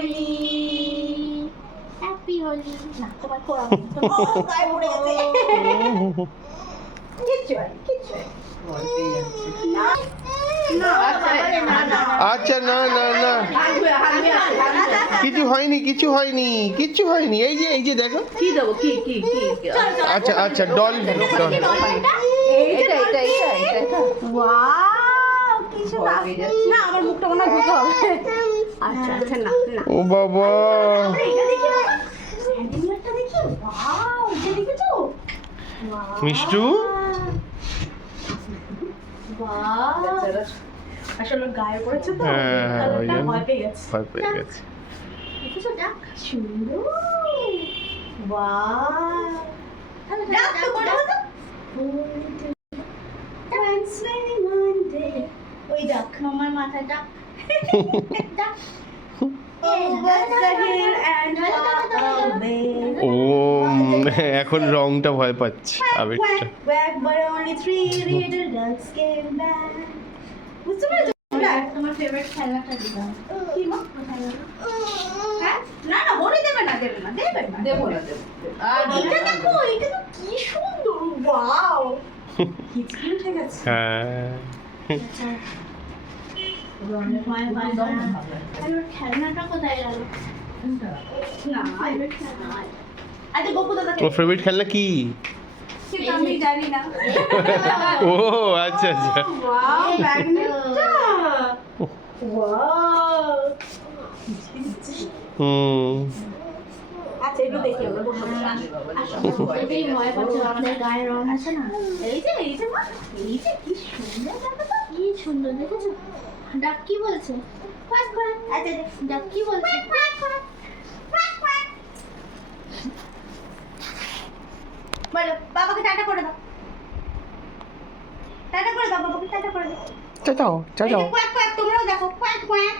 Holi, happy Holi. না তোমার করা গায়ে পড়ে গেছে। কিচ্ছু হয়, কিচ্ছু হয় না। আচ্ছা না না না কিছু হয়নি কিছু হয়নি কিচ্ছু হয়নি। এই যে দেখো কি দেবো কি কি কি আচ্ছা আচ্ছা ডল ডল এটা এটা এটা এটা ওয়াও কি সুন্দর। না আমার মুখটা মনে হয় ধুতে হবে। আচ্ছা আচ্ছা না না ও বাবা এটা দেখি বাবা, হ্যান্ডিমেডটা দেখি। ওয়াও এটা দেখেছো? মিষ্টু ওয়াও আসলে গায়ে পড়েছে তো হ্যাঁ, ওই কালারটা জন্য। ভয় পেয়ে গেছে। ভয় পেয়ে গেছে। দেখেছো ডাক সুন্দর। ওয়াও ডাক তো বড় হতো। Wednesday, Monday. ওই ডাক আমার মাথায় ডাক ডাক over the hill and far away. ও এখন রংটা ভয় পাচ্ছে আবেগটা। Quack, quack, but only three little ducks came back. বুঝতে পেরেছো? তোমার ফেভারিট খেলাটা দিলাম। কি মা? কোথায় গেল? হ্যাঁ? না না বলে দেবে না দেবে না দেবে না। দেবো না দেবো এটা দেখো এটা তো কি সুন্দর। ওয়াও হিচকি উঠে গেছে। হ্যাঁ খেলনাটা কোথায় গেল? না আচ্ছা গপু দাদা তোমার ফেভারিট খেলনা কি? কিন্তু আমি জানি না। ও আচ্ছা আচ্ছা ওয়াও ম্যাগনেটটা। ওয়াও হুম আচ্ছা এগুলো দেখি আমরা বসে বসে এই ভয় পাচ্ছে আমাদের গায়ের রং আছে না। এই যে মা এই যে কি সুন্দর দেখো তো কি সুন্দর দেখেছো? ডাক কি বলছে? Quack quack. আচ্ছা ডাক কি বলছে? Quack quack quack quack. বলো বাবাকে টাটা করে দাও। টাটা করে দাও বাবাকে টাটা করে দাও। চাচাও এই যে কোয়াক কোয়াক তোমরাও দেখো কোয়াক কোয়াক।